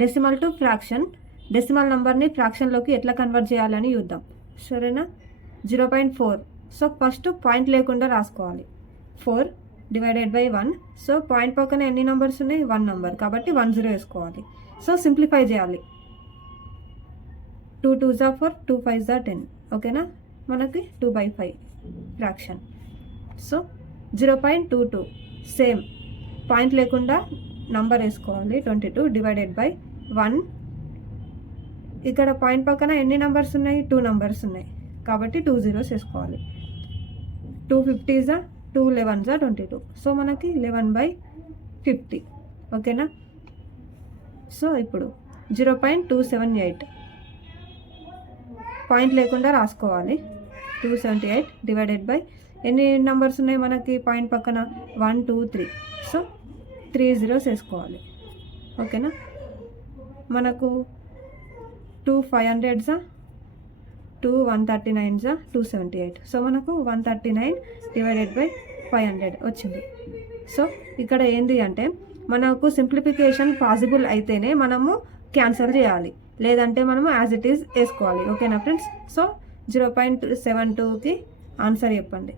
Decimal to fraction, decimal నెంబర్ని ఫ్రాక్షన్లోకి ఎట్లా convert చేయాలని చూద్దాం. సరేనా? 0.4. సో ఫస్ట్ పాయింట్ లేకుండా రాసుకోవాలి. 4 డివైడెడ్ బై 1. సో పాయింట్ పక్కన ఎన్ని నెంబర్స్ ఉన్నాయి? 1 నెంబర్, కాబట్టి 10 వేసుకోవాలి. సో సింప్లిఫై చేయాలి. 2 2s are 4, 2 5s are 10. ఓకేనా? మనకి 2/5 ఫ్రాక్షన్. సో 0.22 సేమ్ పాయింట్ లేకుండా నంబర్ వేసుకోవాలి. 22 డివైడెడ్ బై 1. ఇక్కడ పాయింట్ పక్కన ఎన్ని నెంబర్స్ ఉన్నాయి? 2 నెంబర్స్ ఉన్నాయి, కాబట్టి 2 zeros వేసుకోవాలి. 2 50s, 2 11s 22. సో మనకి 11/50. ఓకేనా? సో ఇప్పుడు 0.278 పాయింట్ లేకుండా రాసుకోవాలి. 278 డివైడెడ్ బై ఎన్ని నెంబర్స్ ఉన్నాయి మనకి పాయింట్ పక్కన? 1 2 3. సో 3 zeros వేసుకోవాలి. ఓకేనా? మనకు 2 500s, 2 139s, 278. సో మనకు 139 డివైడెడ్ బై 500 వచ్చింది. సో ఇక్కడ ఏంటి అంటే మనకు సింప్లిఫికేషన్ పాసిబుల్ అయితేనే మనము క్యాన్సల్ చేయాలి, లేదంటే మనము యాజ్ ఇట్ ఈజ్ వేసుకోవాలి. ఓకేనా ఫ్రెండ్స్? సో 0.72కి ఆన్సర్ చెప్పండి.